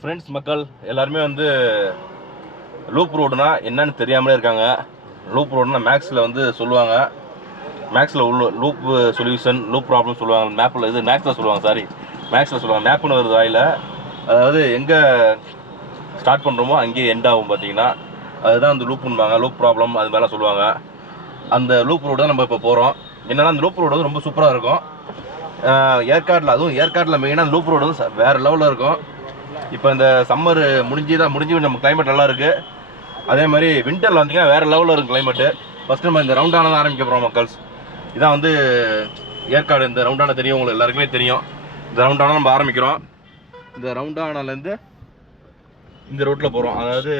Friends மக்கள் எல்லாருமே வந்து லூப் ரோடுனா என்னன்னு தெரியாமலே இருக்காங்க. லூப் ரோடுனா மேக்ஸில் வந்து சொல்லுவாங்க, மேக்ஸில் உள்ள லூப் சொல்யூஷன் லூப் ப்ராப்ளம் சொல்லுவாங்க. மேப்பில் இது மேக்ஸில் சொல்லுவாங்க, சாரி மேக்ஸில் சொல்லுவாங்க. மேப்புன்னு வருது வாயில், அதாவது எங்கே ஸ்டார்ட் பண்ணுறோமோ அங்கேயே எண்ட் ஆகும் பார்த்தீங்கன்னா, அதுதான் அந்த லூப்புன்பாங்க. லூப் ப்ராப்ளம் அது மாதிரிலாம் சொல்லுவாங்க. அந்த லூப் ரோடு தான் நம்ம இப்போ போகிறோம். என்னென்னா அந்த லூப் ரோடு வந்து ரொம்ப சூப்பராக இருக்கும். ஏற்காட்டில், அதுவும் ஏற்காட்டில் மெயினாக லூப் ரோடு வந்து வேறு லெவலில் இருக்கும். இப்போ இந்த சம்மர் முடிஞ்சு நம்ம கிளைமேட் நல்லா இருக்குது. அதே மாதிரி விண்டரில் வந்தீங்கன்னா வேறு லெவலில் இருக்கும் கிளைமேட்டு. ஃபஸ்ட்டு நம்ம இந்த ரவுண்டான தான் ஆரம்பிக்க போகிறோம் மக்கள்ஸ். இதான் வந்து ஏற்காடு. இந்த ரவுண்டான தெரியும் உங்களுக்கு எல்லாருக்குமே தெரியும். இந்த ரவுண்டான நம்ம ஆரம்பிக்கிறோம். இந்த ரவுண்டானாலேருந்து இந்த ரோட்டில் போகிறோம். அதாவது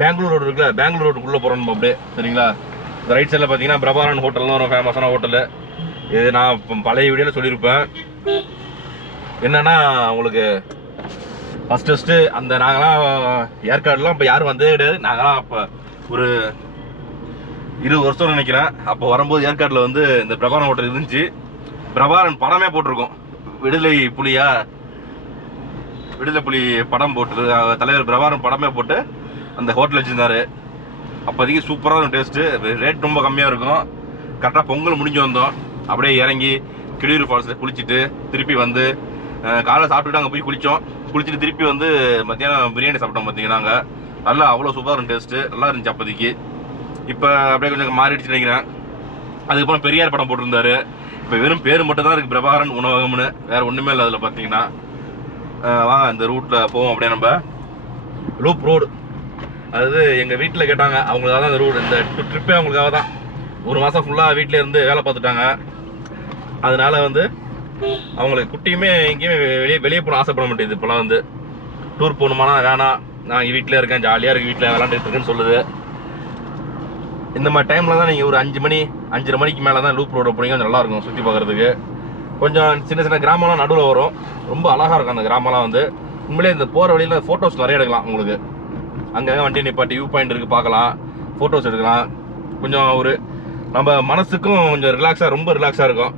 பெங்களூர் ரோடு இருக்குல்ல, பெங்களூர் ரோட்டுக்குள்ளே போகிறோம் நம்ம அப்படியே, சரிங்களா? இந்த ரைட் சைடில் பார்த்தீங்கன்னா பிரபாரன் ஹோட்டல்னு ஒரு ஃபேமஸான ஹோட்டலு. இது நான் பழைய வீடியோவில் சொல்லியிருப்பேன். என்னென்னா உங்களுக்கு ஃபஸ்ட்டு அந்த நாங்களாம் ஏற்காடுலாம் இப்போ யாரும் வந்ததே கிடையாது. நாங்களாம் அப்போ ஒரு 20 வருஷம் நினைக்கிறேன். அப்போ வரும்போது ஏற்காட்டில் வந்து இந்த பிரபாரன் ஹோட்டல் இருந்துச்சு. பிரபாரன் படமே போட்டிருக்கோம். விடுதலை புலி படம் போட்டு தலைவர் பிரபாரன் படமே போட்டு அந்த ஹோட்டல் வச்சுருந்தாரு. அப்போதைக்கு சூப்பராக இருக்கும் டேஸ்ட்டு. ரேட் ரொம்ப கம்மியாக இருக்கும். கரெக்டாக பொங்கல் முடிஞ்சு வந்தோம். அப்படியே இறங்கி கிளியூர் ஃபால்ஸில் குளிச்சுட்டு திருப்பி வந்து காலை சாப்பிட்டுட்டு அங்கே போய் குளிச்சுட்டு திருப்பி வந்து மத்தியானம் பிரியாணி சாப்பிட்டோம். பார்த்தீங்கன்னா நாங்கள் நல்லா அவ்வளோ சூப்பராக இருக்கும் டேஸ்ட்டு, நல்லா இருந்துச்சு அப்போதைக்கு. இப்போ அப்படியே கொஞ்சம் மாறிடுச்சு நினைக்கிறேன். அதுக்கப்புறம் பெரியார் படம் போட்டிருந்தாரு. இப்போ வெறும் பேர் மட்டும் தான் இருக்குது, பிரபாகரன் உணவகம்னு, வேறு ஒன்றுமே இல்லை அதில் பார்த்தீங்கன்னா. வாங்க இந்த ரூட்டில் போவோம். அப்படியே நம்ம லூப் ரோடு, அதாவது எங்கள் வீட்டில் கேட்டாங்க, அவங்களுக்காக தான் இந்த ரோடு, இந்த ட்ரிப்பே அவங்களுக்காக தான். ஒரு மாதம் ஃபுல்லாக வீட்டிலே இருந்து வேலை பார்த்துட்டாங்க. அதனால வந்து அவங்களுக்கு குட்டியுமே எங்கேயுமே வெளியே போகணும் ஆசைப்பட மாட்டேங்குது. இப்போலாம் வந்து டூர் போகணுமானா வேணாம், நான் இங்கே வீட்டிலே இருக்கேன், ஜாலியாக இருக்குது, வீட்டில் விளாண்டுட்டு இருக்கேன்னு சொல்லுது. இந்த மாதிரி டைமில் தான் நீங்கள் ஒரு 5 மணி 5:30 மணிக்கு மேலே தான் லூப் ரோடு போனீங்க, கொஞ்சம் நல்லாயிருக்கும் சுற்றி பார்க்குறதுக்கு. கொஞ்சம் சின்ன கிராமம்லாம் நடுவில் வரும், ரொம்ப அழகாக இருக்கும் அந்த கிராமம்லாம். வந்து உண்மையிலே இந்த போகிற வழியில் ஃபோட்டோஸ் நிறைய எடுக்கலாம். உங்களுக்கு அங்கங்கே வண்டி நிப்பாட்டி வியூ பாயிண்ட் இருக்குது, பார்க்கலாம், ஃபோட்டோஸ் எடுக்கலாம். கொஞ்சம் ஒரு நம்ம மனசுக்கும் கொஞ்சம் ரிலாக்ஸாக, ரொம்ப ரிலாக்ஸாக இருக்கும்.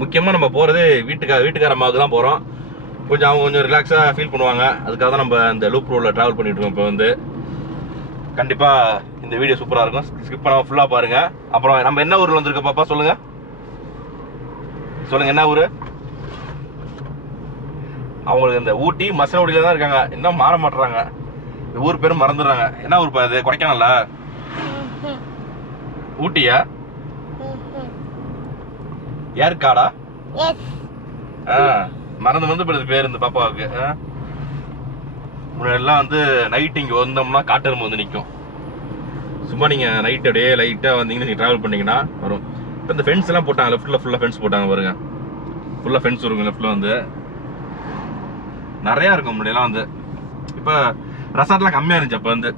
முக்கியமாக நம்ம போகிறது வீட்டுக்கார அம்மாவுக்கு தான் போகிறோம். கொஞ்சம் அவங்க கொஞ்சம் ரிலாக்ஸாக ஃபீல் பண்ணுவாங்க. அதுக்காக தான் நம்ம இந்த லூப் ரோடில் ட்ராவல் பண்ணிகிட்ருக்கோம். இப்போ வந்து கண்டிப்பாக இந்த வீடியோ சூப்பராக இருக்கும், ஸ்கிப் பண்ணாமல் ஃபுல்லாக பாருங்கள். அப்புறம் நம்ம என்ன ஊரில் வந்திருக்கோம் பாப்பா, சொல்லுங்கள் என்ன ஊர்? அவங்களுக்கு இந்த ஊட்டி மசனகுடியில் தான் இருக்காங்க, இன்னும் மாற மாட்டுறாங்க. ஊர் பேரும் மறந்துடுறாங்க. என்ன ஊர் அது? கொடைக்கானலா? ஊட்டியா? ஏற்காடா? மறந்து போயிடுது பேர் இந்த பாப்பாவுக்கு. முன்னாடிலாம் வந்து நைட் இங்கே வந்தோம்னா காட்டெரும்பு வந்து நிற்கும். சும்மா நீங்கள் நைட் அப்படியே லைட்டாக வந்தீங்கன்னா நீங்கள் ட்ராவல் பண்ணிங்கன்னா வரும். இப்போ இந்த ஃபென்ஸ் எல்லாம் போட்டாங்க, லெஃப்ட்டில் ஃபுல்லாக ஃபென்ஸ் போட்டாங்க பாருங்க. ஃபுல்லாக ஃபென்ஸ் இருக்கும் லெஃப்ட்டில் வந்து, நிறையா இருக்கும். முன்னாடியெல்லாம் வந்து இப்போ ரெசார்ட்லாம் கம்மியாக இருந்துச்சு. அப்போ வந்து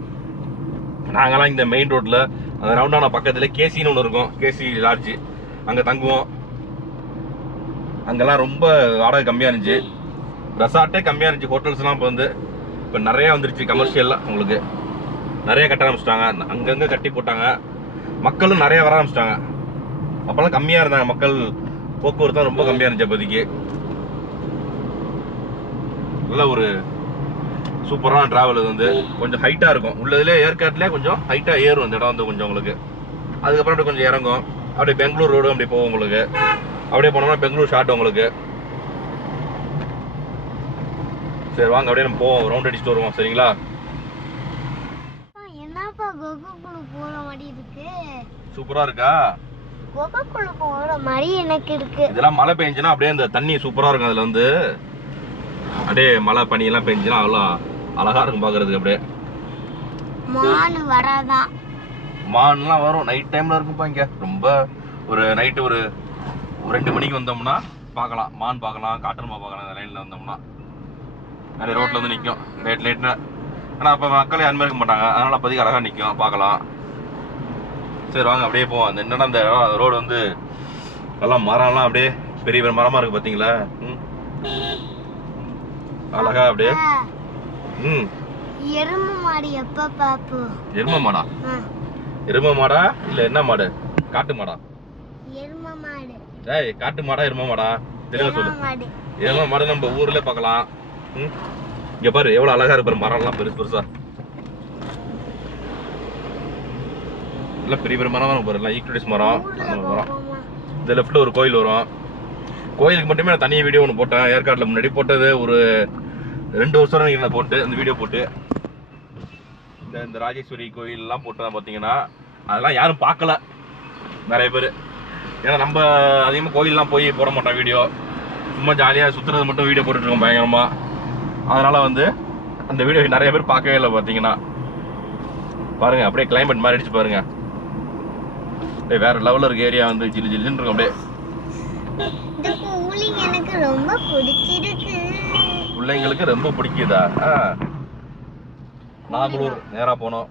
நாங்கள்லாம் இந்த மெயின் ரோட்டில் அந்த ரவுண்டான பக்கத்தில் கேசின்னு ஒன்று இருக்கும், கேசி லாட்ஜு, அங்கே தங்குவோம். அங்கெல்லாம் ரொம்ப வாடகை கம்மியாக இருந்துச்சு, ரெசார்ட்டே கம்மியாக இருந்துச்சு. ஹோட்டல்ஸ்லாம் இப்போ நிறையா வந்துருச்சு. கமர்ஷியல்லாம் உங்களுக்கு நிறைய கட்ட ஆரம்பிச்சிட்டாங்க, அங்கங்கே கட்டி போட்டாங்க. மக்களும் நிறைய வர ஆரம்பிச்சிட்டாங்க. அப்போல்லாம் கம்மியாக இருந்தாங்க மக்கள், போக்குவரத்து தான் ரொம்ப கம்மியாக இருந்துச்சு அப்போதைக்கு. நல்ல ஒரு சூப்பரான ட்ராவல். இது வந்து கொஞ்சம் ஹைட்டாக இருக்கும். உள்ளதுலேயே ஏற்காட்டிலே கொஞ்சம் ஹைட்டாக ஏறும் இந்த இடம் வந்து கொஞ்சம் உங்களுக்கு. அதுக்கப்புறம் அப்படியே கொஞ்சம் இறங்கும். அப்படியே பெங்களூர் ரோடு அப்படி போகும் உங்களுக்கு. அப்படியே போனோம்னா பெங்களூர் ஷாட் உங்களுக்கு. சரி வாங்க அப்படியே நம்ம போவோம், ரவுண்ட் அடிச்சுட்டு வருவோம், சரிங்களா? சூப்பரா இருக்கா? இதெல்லாம் மழை பெஞ்சுனா அப்படியே இந்த தண்ணி சூப்பரா இருக்கும். அதுல வந்து அப்படியே மழை பனி எல்லாம் பெஞ்சுனா அவ்வளோ அழகா இருக்கும் பாக்குறதுக்கு. அப்படியே மான்லாம் வரும் நைட் டைம்ல இருக்கும்பா இங்க. ரொம்ப ஒரு நைட்டு ஒரு 2 மணிக்கு வந்தோம்னா பார்க்கலாம், மான் பார்க்கலாம், காட்டெருமை பார்க்கலாம். இந்த லைன்ல வந்தோம்னா நிறைய ரோட்ல வந்து நிற்கும் லேட்ல. ஆனால் அப்போ மக்கள் யாருமே இருக்க மாட்டாங்க, அதனால அப்போதைக்கு அழகாக நிற்கும், பார்க்கலாம். சரி வாங்க அப்படியே போவோம். அந்த என்னன்னா அந்த ரோடு வந்து நல்லா மரம்லாம் அப்படியே பெரிய பெரிய மரமாக இருக்குது பார்த்தீங்களா? அழகா அப்படியே. எருமை மாடு எப்ப பாப்பு? எருமை மாடா? எருமை மாடா இல்லை என்ன மாடு? காட்டு மாடா? எருமை மாடு. ஏய் காட்டு மாடா எருமை மாடா? தெளிவா சொல்லு. மாடு. ஏமா மாடு நம்ம ஊர்ல பார்க்கலாம். இங்க பாரு எவ்வளவு அழகா இருக்கு மரம்லாம் பெருசு பெருசா. எல்லாம் பெரிய பெரிய மரம் வரும் பாரு, எல்லாம் ஈக்விட்டிஸ் மரம். மரம் இந்த லெஃப்ட்ல ஒரு கோயில் வரும். கோயிலுக்கு மட்டுமே நான் தனியாக வீடியோ ஒன்று போட்டேன். ஏற்காட்டில் முன்னாடி போட்டது ஒரு 2 வருஷம் நான் போட்டு அந்த வீடியோ போட்டு இந்த ராஜேஸ்வரி கோயிலெலாம் போட்டு பார்த்தீங்கன்னா அதெல்லாம் யாரும் பார்க்கல நிறைய பேர். ஏன்னா நம்ம அதிகமாக கோயிலெலாம் போய் போட மாட்டோம் வீடியோ, சும்மா ஜாலியாக சுற்றுறது மட்டும் வீடியோ போட்டுட்ருக்கோம் பயங்கரமாக. அதனால் வந்து அந்த வீடியோ நிறைய பேர் பார்க்கவே இல்லை. பார்த்தீங்கன்னா பாருங்கள் அப்படியே கிளைமேட் மாறிடுச்சு பாருங்க. அப்படியே வேறு லெவலில் இருக்க ஏரியா வந்து ஜில்லு ஜில்லுன்னு இருக்கும். அப்படியே எனக்கு ரொம்ப பிடிச்சிருக்கு. பிள்ளைங்களுக்கு ரொம்ப பிடிக்குதா? நாகலூர் நேரா போனோம்.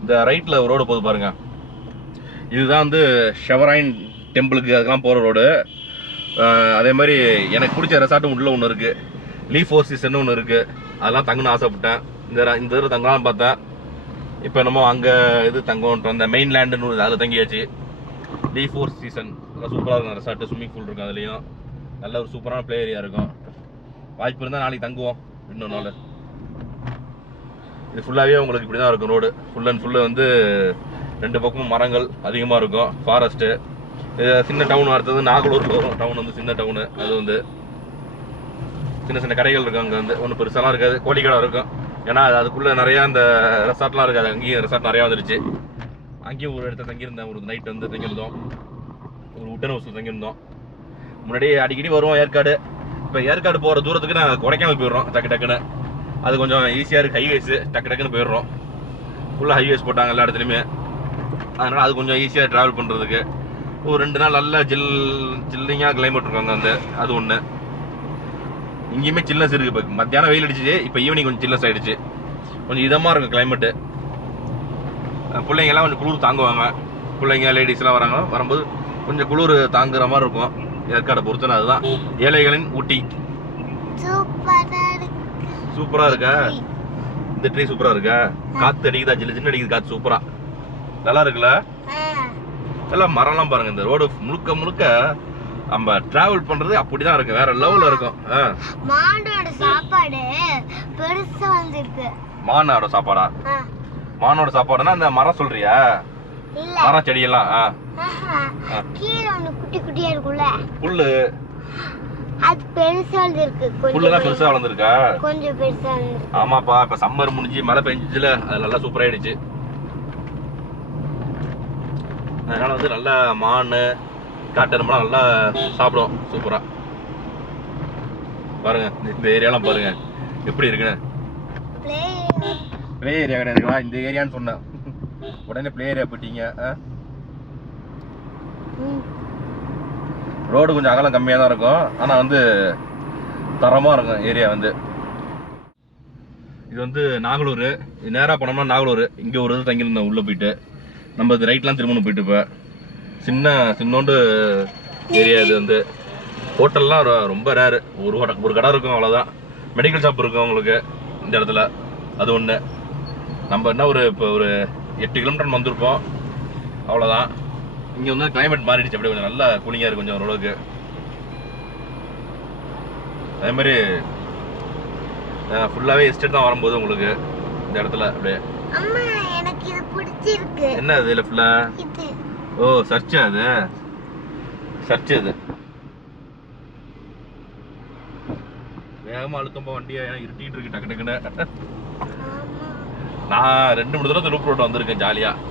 இந்த ரைட்ல ஒரு ரோடு போகுது பாருங்க, இதுதான் வந்து ஷெவரைன் டெம்பிளுக்கு அதுக்கெல்லாம் போகிற ரோடு. அதே மாதிரி எனக்கு பிடிச்ச ரெசார்ட்டும் உள்ள ஒன்று இருக்குது, லீஃப் ஃபோர் சீசன் ஒன்று இருக்குது. அதெல்லாம் தங்கணும்னு ஆசைப்பட்டேன். இந்த தடவை தங்கலாம்னு பார்த்தேன். இப்போ என்னமோ அங்கே இது தங்கோன்ட்டு அந்த மெயின் லேண்டுன்னு அதில் தங்கியாச்சு. லீஃப் ஃபோர் சீசன் நல்லா சூப்பராக இருக்கும் ரெசார்ட்டு, ஸ்விம்மிங் பூல் இருக்கும், அதுலேயும் நல்ல ஒரு சூப்பரான ப்ளே ஏரியா இருக்கும். வாய்ப்பு இருந்தால் நாளைக்கு தங்குவோம் இன்னொரு நாள். இது ஃபுல்லாகவே உங்களுக்கு இப்படி தான் இருக்கும் ரோடு. ஃபுல் அண்ட் ஃபுல்லு வந்து 2 பக்கமும் மரங்கள் அதிகமாக இருக்கும், ஃபாரஸ்ட்டு. இது சின்ன டவுன் அடுத்தது நாகலூரில் வரும். டவுன் வந்து சின்ன டவுனு, அது வந்து சின்ன சின்ன கடைகள் இருக்கும். அங்கே வந்து ஒன்றும் பெருசாலாம் இருக்காது, கோழிக்கடை இருக்கும். ஏன்னா அதுக்குள்ளே நிறையா இந்த ரெசார்ட்லாம் இருக்காது. அங்கேயும் ரெசார்ட் நிறையா வந்துருச்சு. அங்கேயும் ஒரு இடத்துல தங்கியிருந்தேன், ஒரு நைட் வந்து தங்கியிருந்தோம், ஒரு உட்டன் ஹவுஸில் தங்கியிருந்தோம். முன்னாடியே அடிக்கடி வருவோம் ஏற்காடு. இப்போ ஏற்காடு போகிற தூரத்துக்கு நான் கொடைக்கானல் போயிடுறோம் டக்குன்னு. அது கொஞ்சம் ஈஸியாக இருக்குது, ஹைவேஸு டக்குன்னு போயிடுறோம். ஃபுல்லாக ஹைவேஸ் போட்டாங்க எல்லா இடத்துலையுமே. அதனால் அது கொஞ்சம் ஈஸியாக ட்ராவல் பண்ணுறதுக்கு. ஒரு 2 நாள் நல்லா ஜில்லிங்காக கிளைமேட் இருக்காங்க அந்த, அது ஒன்று. இங்கேயுமே சில்னஸ் இருக்குது. இப்போ மத்தியானம் வெயில் அடிச்சிச்சு, இப்போ ஈவினிங் கொஞ்சம் சில்னஸ் ஆகிடுச்சு. கொஞ்சம் இதமாக இருக்கும் கிளைமேட்டு. பிள்ளைங்கெல்லாம் கொஞ்சம் குளிர் தாங்குவாங்க. பிள்ளைங்க லேடிஸ்லாம் வராங்க, வரும்போது கொஞ்சம் குளிர் தாங்குற மாதிரி இருக்கும். ஏற்காடை பொறுத்தன அதுதான் ஏழைகளின் ஊட்டி. சூப்பரா இருக்கா? இந்த ட்ரீ சூப்பரா இருக்கா? காத்து அடிக்குதா? ஜில்லு ஜில்லு அடிக்குது காத்து, சூப்பரா நல்லா இருக்குல்ல? எல்லாம் மரம்லாம் பாருங்க. இந்த ரோடு முழுக்க முழுக்க நம்ம டிராவல் பண்றது அப்படிதான் இருக்கு, வேற லெவல்ல இருக்கும். மானோட சாப்பாடு பெருசா வந்திருக்கு. மானோட சாப்பாடா? மானோட சாப்பாடுனா அந்த மரம் சொல்றியா? மரம் செடி எல்லாம் கீழ ஒண்ணு குட்டி குட்டியா இருக்குல்ல, புல்லு. அது பெருசா வந்திருக்கு. புல்லுலாம் பெருசா வளர்ந்துருக்கா? கொஞ்சம் பெருசா வந்திருக்கு. ஆமாப்பா, இப்ப சம்மர் முடிஞ்சு மழை பெஞ்சிச்சுல, அது நல்லா சூப்பரா ஆயிடுச்சு. அதனால வந்து நல்லா மான் காட்டெருமெல்லாம் நல்லா சாப்பிடும் சூப்பரா. பாருங்க இந்த ஏரியாலாம் பாருங்க எப்படி இருக்குன்னு. பிளே ஏரியா கிடையாதுங்களா இந்த ஏரியான்னு சொன்னேன், உடனே பிளே ஏரியா போயிட்டீங்க. ரோடு கொஞ்சம் அகலம் கம்மியாக தான் இருக்கும், ஆனால் வந்து தரமாக இருக்கும் ஏரியா வந்து. இது வந்து நாகலூர். இது நேராக போனோம்னா நாகலூர். இங்கே ஒரு இது தங்கியிருந்தோம் உள்ளே போயிட்டு. நம்ம இது ரைட்லாம் திரும்பணும் போயிட்டு. இப்போ சின்னோண்டு ஏரியா இது வந்து. ஹோட்டல்லாம் ரொம்ப ரேரு, ஒரு கடை இருக்கும் அவ்வளோதான். மெடிக்கல் ஷாப் இருக்கும் உங்களுக்கு இந்த இடத்துல, அது ஒன்று. நம்ம என்ன இப்போ ஒரு 8 கிலோமீட்டர் வந்திருப்போம் அவ்வளோதான். இங்கே வந்து கிளைமேட் மாறிடுச்சு, அப்படியே கொஞ்சம் நல்லா கூலிங்காக இருக்குது கொஞ்சம் ஓரளவுக்கு. அதே மாதிரி ஃபுல்லாகவே எஸ்டேட் தான் வரும்போது உங்களுக்கு இந்த இடத்துல அப்படியே. அம்மா எனக்கு இது பிடிச்சிருக்கு. என்ன அது இல்லை ஃபுல்லாக? ஓ சர்ச்சு, அது சர்ச்சு. அது வேகமாக அழுத்தம்பா வண்டியா, ஏன்னா இருட்டிகிட்டு இருக்கு டக்கு டக்குன்னு. நான் 2-3 தடவை லூப் ரோட் வந்திருக்கேன் ஜாலியாக.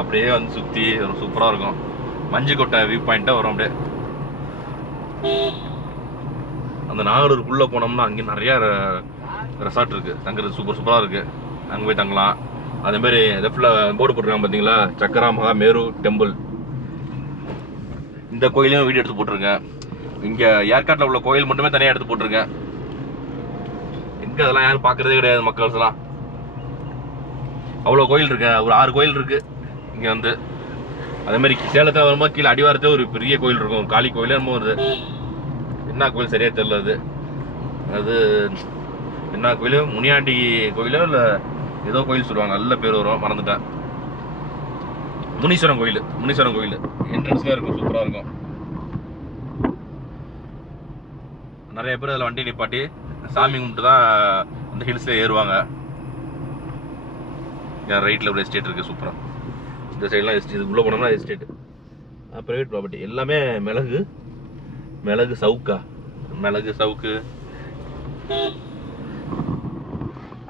அப்படியே வந்து சுற்றி சூப்பராக இருக்கும். மஞ்சுக்கோட்டை வியூ பாயிண்ட்டாக வரும் அப்படியே. அந்த நாகலூருக்குள்ளே போனோம்னா அங்கே நிறையா ரெசார்ட் இருக்குது, தங்குறது சூப்பராக இருக்குது. அங்கே போய் தங்கலாம். அதேமாரி லெஃப்டில் போர்டு போட்டிருக்காங்க பார்த்தீங்களா, சக்கரா மகா மேரு டெம்பிள். இந்த கோயிலையும் வீடியோ எடுத்து போட்டிருக்கேன். இங்கே ஏற்காட்டில் உள்ள கோயில் மட்டுமே தனியாக எடுத்து போட்டிருக்கேன். எங்கே அதெல்லாம் யாரும் பார்க்குறதே கிடையாது மக்கள்ஸ்லாம். அவ்வளோ கோயில் இருக்கு, ஒரு 6 கோயில் இருக்குது இங்கே வந்து. அதேமாதிரி சேலத்தில் வரும்போது கீழே அடிவாரத்தே ஒரு பெரிய கோயில் இருக்கும், காளி கோயிலே என்னமோ வருது. என்ன கோயில் சரியாக தெரியல. அது என்ன கோயில், முனியாண்டி கோயிலோ இல்லை ஏதோ கோயில் சொல்லுவாங்க, நல்ல பேர் வரும், மறந்துட்டேன். முனீஸ்வரன் கோயில் என்ட்ரன்ஸ்லேயே இருக்கும், சூப்பராக இருக்கும். நிறைய பேர் அதில் வண்டி நிப்பாட்டி சாமி கும்பிட்டு தான் அந்த ஹில்ஸில் ஏறுவாங்க. ரைட்டில் ஒரு எஸ்டேட் இருக்குது சூப்பராக. இந்த சைட்லாம் எஸ்டேட், இதுக்குள்ளே போனோம்னா எஸ்டேட்டு, ப்ரைவேட் ப்ராப்பர்ட்டி. எல்லாமே மிளகு சவுக்கு.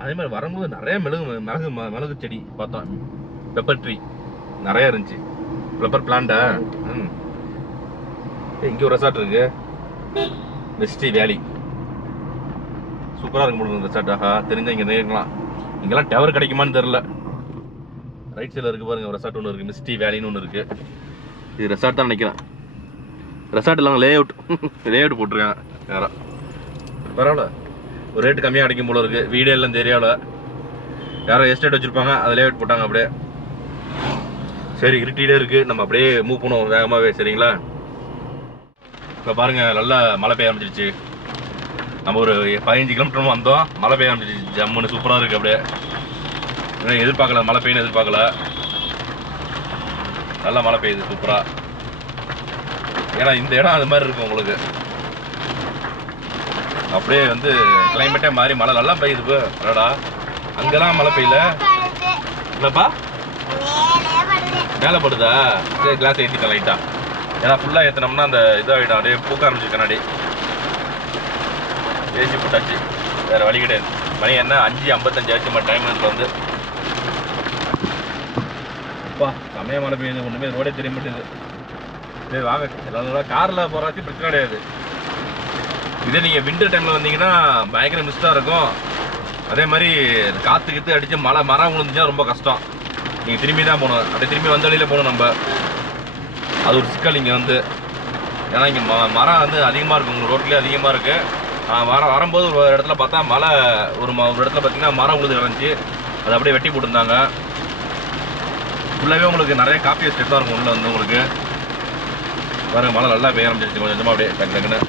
அதே மாதிரி வரும்போது நிறைய மிளகு செடி பார்த்தோம். பெப்பர் ட்ரீ நிறைய இருந்துச்சு. பெப்பர் பிளான்டா. இங்கே ஒரு ரெசார்ட் இருக்கு, மிஸ்டி வேலி. சூப்பராக இருக்கும் போது ரெசார்ட். ஆஹா, தெரிஞ்சா இங்கே நேரலாம். இங்கெல்லாம் டவர் கிடைக்குமான்னு தெரில. ரைட் சைடில் இருக்குது பாருங்க, ரெசார்ட் ஒன்று இருக்குது, மிஸ்டி வேலின்னு ஒன்று இருக்குது. இது ரெசார்ட் தான் நினைக்கிறேன். ரெசார்ட் இல்லாமல் லே அவுட் போட்டிருக்காங்க. யாரா பரவாயில்ல, ஒரு ரேட்டு கம்மியாக கிடைக்கும் போல இருக்குது. வீடே எல்லாம் தெரியாவில் யாரோ எஸ்டேட் வச்சுருப்பாங்க, அதை லே அவுட் போட்டாங்க அப்படியே. சரி, இருட்டிகிட்டே இருக்குது, நம்ம அப்படியே மூவ் பண்ணுவோம் வேகமாகவே. சரிங்களா? இப்போ பாருங்கள், நல்லா மழை பெய்ய ஆரம்பிச்சிருச்சு. நம்ம ஒரு 15 கிலோமீட்டர் வந்தோம், மழை பெய்ய ஆரம்பிச்சிருச்சு. ஜம்முன்னு சூப்பராக இருக்குது அப்படியே. எதிர்பார்க்கல மழை பெய்யுன்னு எதிர்பார்க்கல. நல்லா மழை பெய்யுது சூப்பராக. ஏன்னா இந்த இடம் அது மாதிரி இருக்கும் உங்களுக்கு. அப்படியே வந்து கிளைமேட்டே மாறி மழை நல்லா பெய்யுது. அடடா, அங்கெல்லாம் மழை பெய்யல. இல்லைப்பா, மேலே படுதா? சரி, கிளாஸ் ஏற்றிட்டேன் லைட்டா. ஏன்னா ஃபுல்லாக ஏற்றினோம்னா அந்த இதாகிடும், அப்படியே பூக்க ஆரம்பிச்சு கண்ணாடி. ஏசி போட்டாச்சு, வேறு வழி கிடையாது. மணி என்ன 5:55 ஆச்சு. நம்ம டைம் வந்து அப்பா செம்மையா மழை பெய்யுது. ஒன்றுமே ரோடே தெரிய மாட்டேங்குது. சரி வாங்க, எல்லாரும் காரில் போகிறாச்சு பிரச்சனை கிடையாது. இதே நீங்கள் விண்டர் டைமில் வந்தீங்கன்னா பயங்கர மிஸ்டாக இருக்கும். அதே மாதிரி காற்று அடித்து மரம் விழுந்துச்சுன்னா ரொம்ப கஷ்டம். நீங்கள் திரும்பி தான் போகணும், அப்படியே திரும்பி வந்த வழியில் போகணும் நம்ம. அது ஒரு சிக்கல் இங்கே வந்து. ஏன்னா இங்கே மரம் வந்து அதிகமாக இருக்குது, உங்கள் ரோட்லேயே அதிகமாக இருக்குது. வரும்போது ஒரு இடத்துல பார்த்தா மழை, ஒரு இடத்துல பார்த்தீங்கன்னா மரம் விழுந்து கிடந்துச்சு. அதை அப்படியே வெட்டி போட்டுருந்தாங்க. ஃபுல்லாகவே உங்களுக்கு நிறைய காஃபி எஸ்டேட் தான் இருக்கும் உள்ளே வந்து உங்களுக்கு. பாருங்கள், மழை நல்லா பெய்ய ஆரம்பிச்சிருச்சு கொஞ்சம் கொஞ்சமாக அப்படியே டக்குன்னு.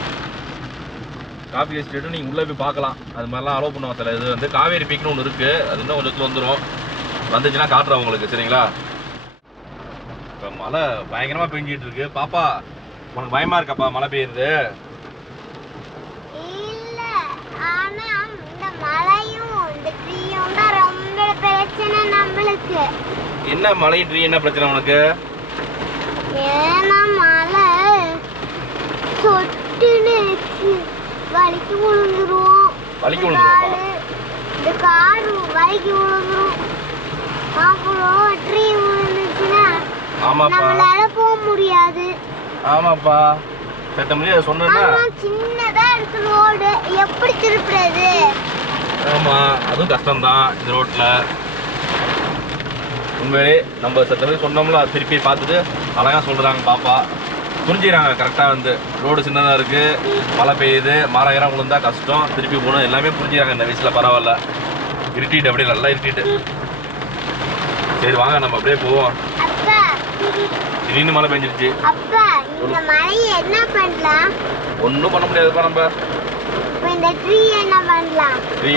காஃபி எஸ்டேட்டும் நீங்கள் உள்ளே போய் பார்க்கலாம். அது மாதிரிலாம் அலோவ் பண்ணுவாங்க. சில இது வந்து காவேரி பீக்னு ஒன்று இருக்குது, அது இன்னும் கொஞ்சம் வந்துடும். வந்துச்சுன்னா காட்டுறேன் உங்களுக்கு. சரிங்களா? இப்போ மழை பயங்கரமாக பெஞ்சிட்டு இருக்கு. பாப்பா, உனக்கு பயமா இருக்காப்பா மழை பெய்யுது? என்ன மழை ட்ரீ என்ன பிரச்சனை உனக்கு? ஏன்னா மழை சொட்டுன்னு வலிக்கு விழுந்துரும். இந்த காரு வலிக்கு விழுந்துரும். அப்புறம் ட்ரீ விழுந்துச்சுன்னா நம்மளால போக முடியாது. ஆமாப்பா, சத்த முடியாது சொன்னா. சின்னதா இருக்கு ரோடு, எப்படி திருப்புறது? ஆமா, அதுவும் கஷ்டம்தான் இந்த ரோட்ல. உண்மையிலே நம்ம சத்த சொன்னோம்ல, திருப்பி பார்த்துட்டு அழகா சொல்றாங்க பாப்பா, புரிஞ்சுக்கிறாங்க கரெக்டாக. வந்து ரோடு சின்னதாக இருக்குது, மழை பெய்யுது, மரம் விழுந்தா கஷ்டம், திருப்பி போகணும், எல்லாமே புரிஞ்சுக்கிறாங்க இந்த வயசில். பரவாயில்ல, இருட்டிட்டு அப்படியே நல்லா இருட்டிட்டு. சரி வாங்க, நம்ம அப்படியே போவோம். திடீர்னு மழை பெஞ்சிருச்சு. ஒன்றும் பண்ண முடியாதுப்பா. நம்ம ட்ரீ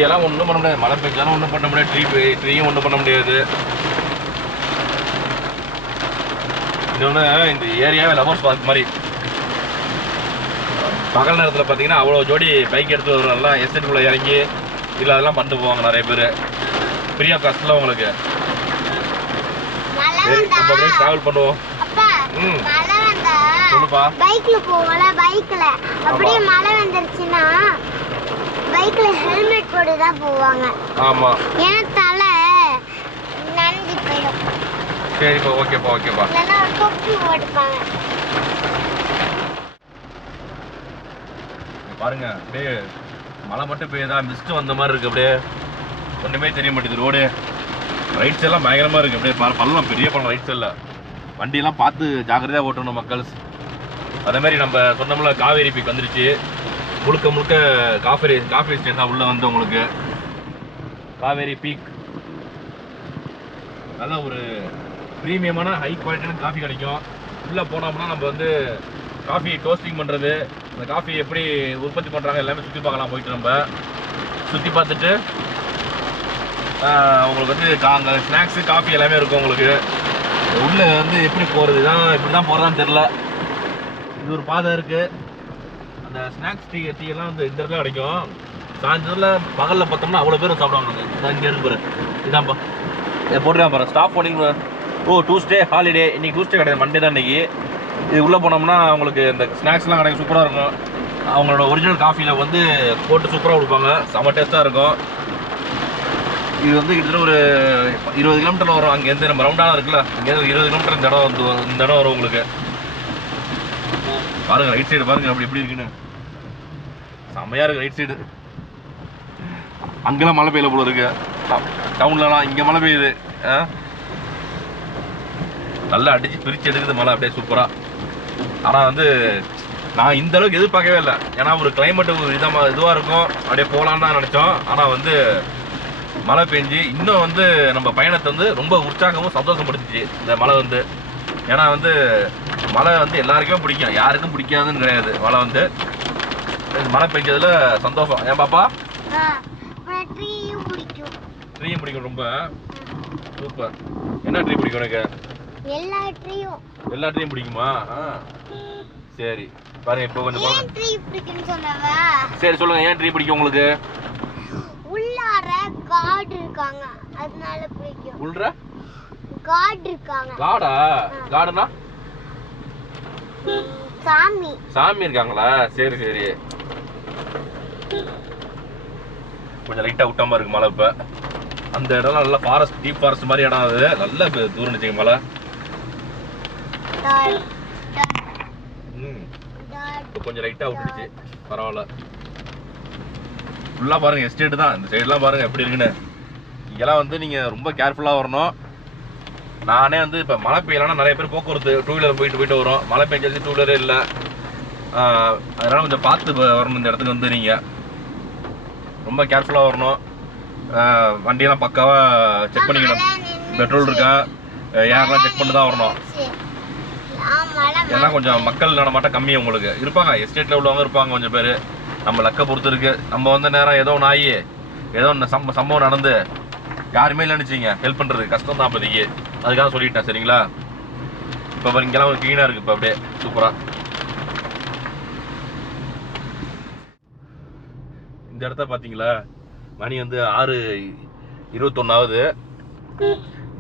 எல்லாம் ஒன்றும் பண்ண முடியாது. மழை பெஞ்சாலும் ஒன்றும் பண்ண முடியாது. ட்ரீயும் ஒன்றும் பண்ண முடியாது. இன்னொன்று, இந்த ஏரியாவே லவர்ஸ் பார்க் மாதிரி. பகல் நேரத்தில் பார்த்தீங்கன்னா அவ்வளோ ஜோடி பைக் எடுத்து வரும், நல்லா எஸ்டேட்டுக்குள்ளே இறங்கி இல்லை அதெல்லாம் பண்ணிட்டு போவாங்க நிறைய பேர். ஃப்ரீ ஆஃப் காஸ்ட்டில் உங்களுக்கு. சரி, நம்ம அப்படியே ட்ராவல் பண்ணுவோம். சொல்லுப்பா. பைக்ல போவோம்ல, பைக்ல அப்படியே மழை வந்துருச்சுன்னா பைக்ல ஹெல்மெட் போட்டு தான் போவாங்க. ஆமா, ஏன்னா தலை நனைஞ்சு போயிடும். சரிப்பா, ஓகேப்பா ஓகேப்பா. இல்லைன்னா தொப்பி போட்டுப்பாங்க. பாருங்க, அப்படியே மழை மட்டும் பெய்யுதா, மிஸ்ட் வந்த மாதிரி இருக்கு. அப்படியே ஒன்றுமே தெரிய மாட்டேங்குது. ரோடு ரைட் சைடெல்லாம் பயங்கரமாக இருக்குது. அப்படியே பள்ளம், பெரிய பள்ளம் ரைட் சைடில். வண்டியெல்லாம் பார்த்து ஜாக்கிரதையாக ஓட்டணும் மக்கள். அதே மாதிரி நம்ம சொன்னோம்ல, காவேரி பீக் வந்துருச்சு. முழுக்க முழுக்க காஃபி எஸ்டேட் தான் உள்ளே வந்து உங்களுக்கு. காவேரி பீக் நல்ல ஒரு ப்ரீமியமான ஹை குவாலிட்டியான காஃபி கிடைக்கும். உள்ளே போனோம்னா நம்ம வந்து காஃபி டோஸ்டிங் பண்ணுறது, அந்த காஃபி எப்படி உற்பத்தி பண்ணுறாங்க எல்லாமே சுற்றி பார்க்கலாம். போயிட்டு நம்ம சுற்றி பார்த்துட்டு உங்களுக்கு வந்து அங்கே ஸ்நாக்ஸு காஃபி எல்லாமே இருக்கும் உங்களுக்கு. உள்ளே வந்து எப்படி போகிறது தான், இப்படி தான் போகிறதான்னு தெரில. இது ஒரு பாதை இருக்குது, இந்த ஸ்நாக்ஸ் டீ எல்லாம் வந்து இந்த இடத்துல கிடைக்கும். சாயந்தரத்தில் பகலில் பார்த்தோம்னா அவ்வளோ பேரும் சாப்பிடுவாங்க. இங்கே இருக்கு பாரு, இதான்ப்பா போட்டுருக்கான் பாரு, ஸ்டாப் பண்ணி. ஓ டூஸ்டே ஹாலிடே, இன்னைக்கு டூஸ்டே கிடையாது, மண்டே தான் இன்னைக்கு. இது உள்ளே போனோம்னா உங்களுக்கு இந்த ஸ்நாக்ஸ்லாம் கிடைக்கும், சூப்பராக இருக்கும். அவங்களோட ஒரிஜினல் காஃபியில் வந்து போட்டு சூப்பராக கொடுப்பாங்க, செம்ம டேஸ்ட்டாக இருக்கும். இது வந்து கிட்டத்தட்ட ஒரு 20 கிலோமீட்டர் வரும் அங்கேருந்து. நம்ம ரவுண்டானா இருக்குல்ல, அங்கேருந்து 20 கிலோமீட்டர் இந்த இடம் வந்து இந்த இடம் வரும் உங்களுக்கு. பாருங்க ரைட் சைடு பாருங்க அப்படி எப்படி இருக்குன்னு, செம்மையாக இருக்கு ரைட் சைடு. அங்கெல்லாம் மழை பெய்யல போல இருக்கு, டவுன்லலாம். இங்கே மழை பெய்யுது, நல்லா அடிச்சு பிரித்து எடுக்குது மழை அப்படியே சூப்பராக. ஆனால் வந்து நான் இந்த அளவுக்கு எதிர்பார்க்கவே இல்லை. ஏன்னா ஒரு கிளைமேட்டு ஒரு இதுவாக இருக்கும், அப்படியே போகலான்னு தான் நினச்சோம். ஆனால் வந்து மழை பெஞ்சு இன்னும் வந்து நம்ம பயணத்தை வந்து ரொம்ப உற்சாகமும் சந்தோஷப்படுத்துச்சு இந்த மழை வந்து. ஏன்னா வந்து மழை வந்து எல்லாருக்குமே பிடிக்கும், யாருக்கும் பிடிக்காதுன்னு கிடையாது. மழை வந்து மழை பெஞ்சதுல சந்தோஷம். ஏன் பாப்பா? ட்ரீயும் பிடிக்கும் ரொம்ப. சூப்பர். என்ன ட்ரீ பிடிக்கும் உனக்கு? எல்லா ட்ரீயும் பிடிக்குமா? சரி பாருங்க, இப்போ கொஞ்சம் சரி சொல்லுங்க, ஏன் ட்ரீ பிடிக்கும் உங்களுக்கு? உள்ளார காட் இருக்காங்க, அதனால பிடிக்கும். உள்ளற காட் இருக்காங்க. காடா? காடுனா சாமி. சாமி இருக்காங்களா? சரி சரி. கொஞ்சம் லைட்டா விட்டாம இருக்கு மழை. இப்ப அந்த இடம் நல்லா ஃபாரஸ்ட், டீப் ஃபாரஸ்ட் மாதிரி இடம். அது நல்ல தூரம் வச்சுக்க மழை. கொஞ்சம் லைட்டா விட்டுடுச்சு, பரவாயில்ல. ஃபுல்லாக பாருங்கள் எஸ்டேட்டு தான். இந்த சைடெலாம் பாருங்கள் எப்படி இருக்குன்னு. இங்கெல்லாம் வந்து நீங்கள் ரொம்ப கேர்ஃபுல்லாக வரணும். நானே வந்து இப்போ மழை பெய்யலைன்னா நிறைய பேர் போக்குவரத்து டூ வீலர் போயிட்டு வரும். மழை பெஞ்சாச்சு டூ வீலரே இல்லை, அதனால் கொஞ்சம் பார்த்து வரணும். இந்த இடத்துக்கு வந்து நீங்கள் ரொம்ப கேர்ஃபுல்லாக வரணும். வண்டியெல்லாம் பக்காவாக செக் பண்ணிக்கணும், பெட்ரோல் இருக்கா ஏர்லாம் செக் பண்ணி தான் வரணும். ஏன்னா கொஞ்சம் மக்கள் நடமாட்டம் கம்மி உங்களுக்கு இருப்பாங்க, எஸ்டேட்டில் உள்ளவங்க இருப்பாங்க கொஞ்சம் பேர். நம்ம லக்கை பொறுத்து இருக்கு. நம்ம வந்த நேரம் ஏதோ ஒன்று ஆகி ஏதோ ஒன்று சம்பவம் நடந்து யாருமே இல்லைன்னு வச்சுங்க, ஹெல்ப் பண்ணுறது கஷ்டம் தான் அப்போதைக்கு. அதுக்காக சொல்லிட்டேன் சரிங்களா. இப்போ இங்கெல்லாம் ஒரு க்ளீனாக இருக்குது, இப்போ அப்படியே சூப்பராக. இந்த இடத்த பார்த்தீங்களா, மணி வந்து 6:21 ஆகுது.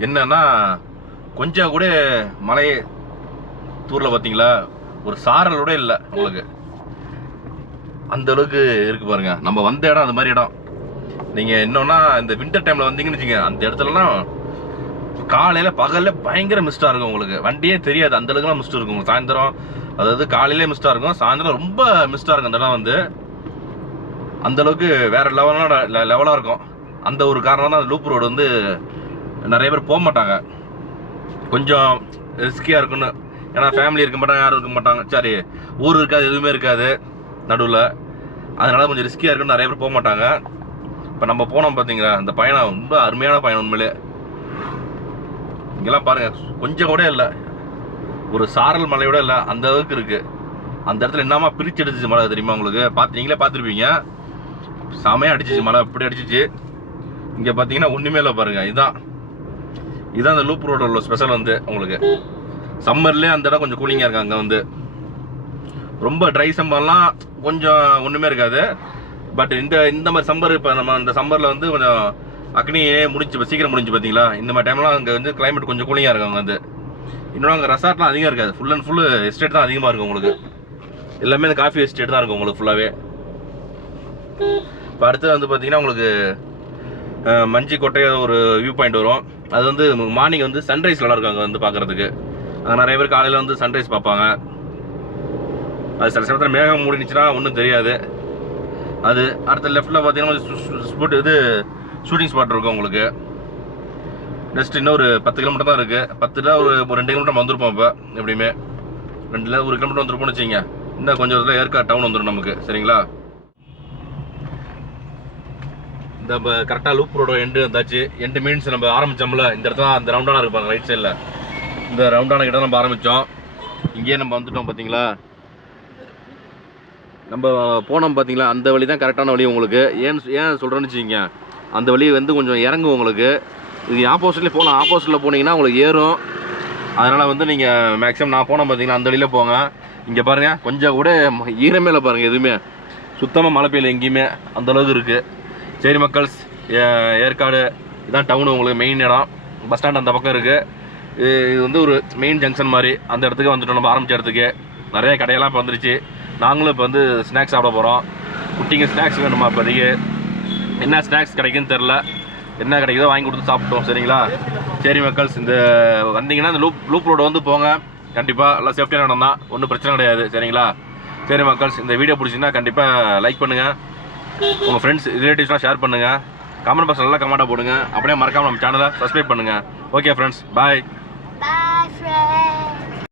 என்னன்னா கொஞ்சம் கூட மழை தூரில் பார்த்தீங்களா, ஒரு சாரலோட இல்லை உங்களுக்கு. அந்த அளவுக்கு இருக்கு பாருங்க. நம்ம வந்த இடம் அந்த மாதிரி இடம். நீங்கள் என்னன்னா இந்த வின்டர் டைமில் வந்தீங்கன்னு வச்சுங்க, அந்த இடத்துலலாம் காலையில் பகலில் பயங்கர மிஸ்டாக இருக்கும் உங்களுக்கு. வண்டியே தெரியாது, அந்த அளவுக்குலாம் மிஸ்ட் இருக்கும். சாயந்தரம் அதாவது காலையிலே மிஸ்டாக இருக்கும், சாயந்தரம் ரொம்ப மிஸ்டாக இருக்கும். அந்த இடம் வந்து அந்த அளவுக்கு வேற லெவலாக இருக்கும். அந்த ஒரு காரணம் தான் லூப் ரோடு வந்து நிறைய பேர் போக மாட்டாங்க, கொஞ்சம் ரிஸ்கியாக இருக்குன்னு. ஏன்னா ஃபேமிலி இருக்க மாட்டாங்க, யாரும் இருக்க மாட்டாங்க, சரி ஊர் இருக்காது, எதுவுமே இருக்காது நடுவில். அதனால கொஞ்சம் ரிஸ்கியாக இருக்குன்னு நிறைய பேர் போக மாட்டாங்க. இப்போ நம்ம போனோம் பார்த்தீங்களா, அந்த பயணம் ரொம்ப அருமையான பயணம் உண்மையிலே. இங்கெல்லாம் பாருங்கள் கொஞ்சம் கூட இல்லை, ஒரு சாரல் மலையோட இல்லை, அந்த அளவுக்கு இருக்குது. அந்த இடத்துல என்னமா பிரித்து அடிச்சிச்சு மழை தெரியுமா உங்களுக்கு? நீங்களே பார்த்துருப்பீங்க, செமையாக அடிச்சிச்சு மழை, அப்படி அடிச்சிச்சு. இங்கே பார்த்தீங்கன்னா ஒன்றுமே இல்லை பாருங்கள். இதுதான் அந்த லூப் ரோட உள்ள ஸ்பெஷல் வந்து உங்களுக்கு. சம்மர்லேயே அந்த இடம் கொஞ்சம் கூலிங்காக இருக்கு. அங்கே வந்து ரொம்ப ட்ரை சம்மர்லாம் கொஞ்சம் ஒன்றுமே இருக்காது. பட் இந்த மாதிரி சம்மர், இப்போ நம்ம இந்த சம்மரில் வந்து கொஞ்சம் அக்னியே முடிஞ்சு, இப்போ சீக்கிரம் முடிஞ்சு பார்த்தீங்களா. இந்த மாதிரி டைம்லாம் அங்கே வந்து கிளைமேட் கொஞ்சம் கூலிங்காக இருக்கும் அங்கே வந்து. இன்னொன்று அங்கே ரெசார்ட்லாம் அதிகம் இருக்காது, ஃபுல் அண்ட் ஃபுல்லு எஸ்டேட் தான் அதிகமாக இருக்கும் உங்களுக்கு. எல்லாமே இந்த காஃபி எஸ்டேட் தான் இருக்கும் உங்களுக்கு ஃபுல்லாகவே. இப்போ அடுத்தது வந்து பார்த்தீங்கன்னா உங்களுக்கு மஞ்சி கோட்டை ஒரு வியூ பாயிண்ட் வரும். அது வந்து மார்னிங் வந்து சன்ரைஸ் நல்லா இருக்கும் அங்கே வந்து பார்க்குறதுக்கு. அங்கே நிறைய பேர் காலையில் வந்து சன்ரைஸ் பார்ப்பாங்க. அது சில சமயத்தில் மேகம் மூடினுச்சுன்னா ஒன்றும் தெரியாது. அது அடுத்த லெஃப்ட்டில் பார்த்தீங்கன்னா இது ஷூட்டிங் ஸ்பாட் இருக்கும் உங்களுக்கு. நெக்ஸ்ட் இன்னும் ஒரு 10 கிலோமீட்டர் தான் இருக்குது. 10ல் ஒரு 2 கிலோமீட்டர் வந்திருப்போம். இப்போ எப்படியுமே 2ல் 1 கிலோமீட்டர் வந்துருப்போம்னு வச்சுங்க. இன்னும் கொஞ்சம் இதில் ஏற்காடு டவுன் வந்துடும் நமக்கு சரிங்களா. இந்த கரெக்டாக லூப் ரோட எண்டு வந்தாச்சு. எண்டு மீன்ஸ் நம்ம ஆரம்பித்தோம்ல, இந்த இடத்துல அந்த ரவுண்டானா இருப்பாங்க ரைட் சைடில். இந்த ரவுண்டான கிட்ட நம்ம ஆரம்பித்தோம், இங்கேயே நம்ம வந்துட்டோம் பார்த்தீங்களா. நம்ம போனோம் பார்த்தீங்களா, அந்த வழி தான் கரெக்டான வழி உங்களுக்கு. ஏன் சொல்கிறேன்னு வச்சுக்கிங்க, அந்த வழி வந்து கொஞ்சம் இறங்கும் உங்களுக்கு. இது ஆப்போசிட்லேயே போகலாம், ஆப்போசிட்டில் போனீங்கன்னா உங்களுக்கு ஏறும். அதனால் வந்து நீங்கள் மேக்ஸிமம் நான் போனோம் பார்த்தீங்கன்னா அந்த வழியில் போங்க. இங்கே பாருங்கள் கொஞ்சம் கூட ஈரமே இல்லை பாருங்கள், எதுவுமே சுத்தமாக மழை பெய்யல எங்கேயுமே, அந்தளவுக்கு இருக்குது. சரி மக்கள்ஸ், ஏற்காடு இதான் டவுனு, உங்களுக்கு மெயின் இடம். பஸ் ஸ்டாண்ட் அந்த பக்கம் இருக்குது. இது வந்து ஒரு மெயின் ஜங்ஷன் மாதிரி. அந்த இடத்துக்கு வந்துட்டோம், நம்ம ஆரம்பித்த இடத்துக்கு. நிறைய கடையெல்லாம் இப்போ வந்துருச்சு. நாங்களும் இப்போ வந்து ஸ்நாக்ஸ் சாப்பிட போகிறோம். குட்டிங்க ஸ்நாக்ஸ் வேணுமா இப்போதைக்கு? என்ன ஸ்நாக்ஸ் கிடைக்குன்னு தெரில, என்ன கிடைக்குதோ வாங்கி கொடுத்து சாப்பிட்டோம். சரிங்களா? சரி மக்கள்ஸ், இந்த வந்தீங்கன்னா இந்த லூப் ரோடு வந்து போங்க. கண்டிப்பாக எல்லாம் சேஃப்டியான இடம் தான், ஒன்றும் பிரச்சனை கிடையாது. சரிங்களா? சரி மக்கள்ஸ், இந்த வீடியோ பிடிச்சிங்கன்னா கண்டிப்பாக லைக் பண்ணுங்கள், உங்கள் ஃப்ரெண்ட்ஸ் ரிலேட்டிவ்ஸ்லாம் ஷேர் பண்ணுங்கள், கமெண்ட் பாக்ஸ் நல்லா கமெண்ட்டாக போடுங்க. அப்படியே மறக்காமல் நம்ம சேனலை சப்ஸ்கிரைப் பண்ணுங்கள். ஓகே ஃப்ரெண்ட்ஸ், பாய். Bye friends.